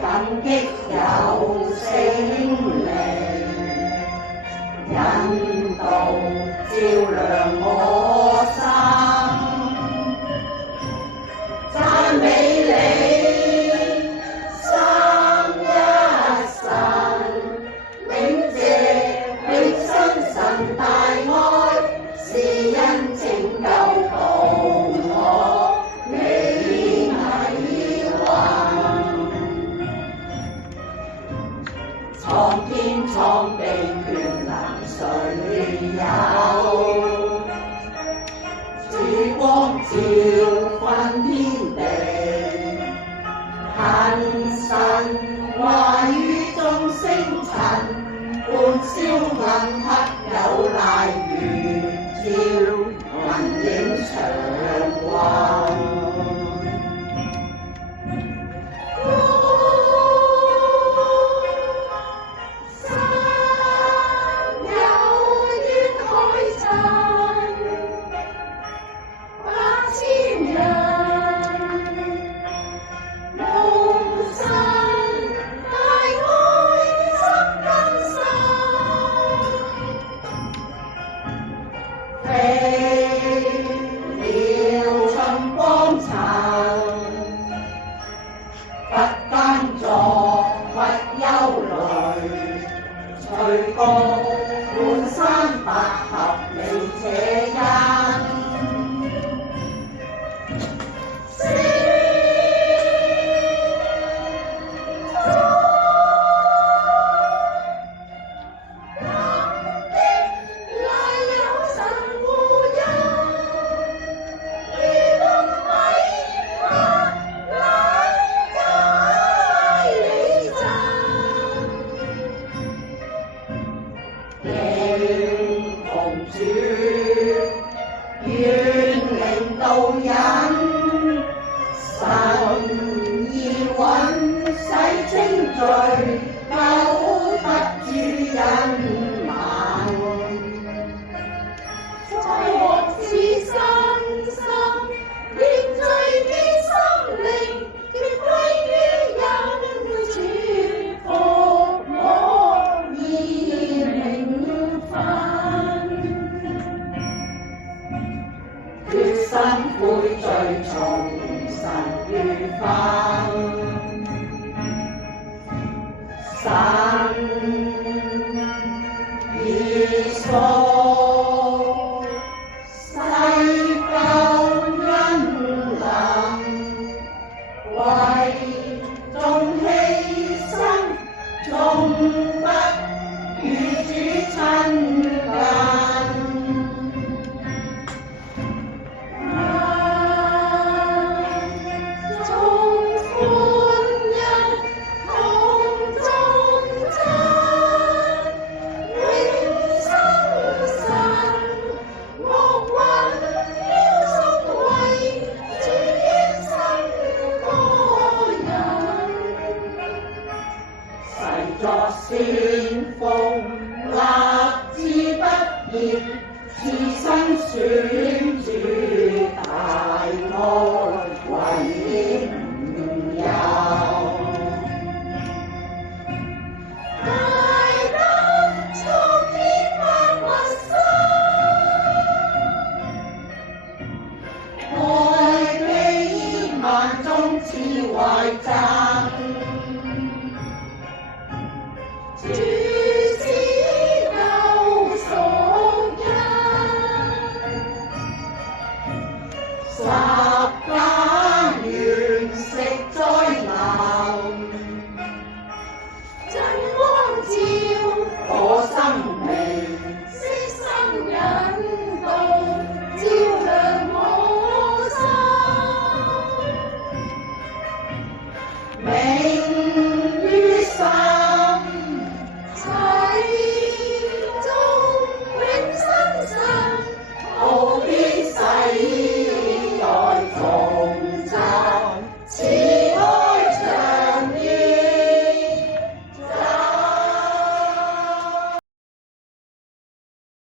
感激有聖靈，引導照亮我心，讚美你，三一神，領謝永生神大愛，是因拯救到我，你係創天創地權能誰有？主光照分天地，恨神話語眾星塵，半宵暗黑有賴月照，雲影長雲。不單作不憂慮，隨共滿山百合你這恩。願令導引，神意允洗清罪，救得諸人民。再獲此身心，認罪的心靈，決歸於人主復我以名分。決心悔罪，從神與分，神已贖世救恩能，為眾犧牲，終不與主親近。作詩。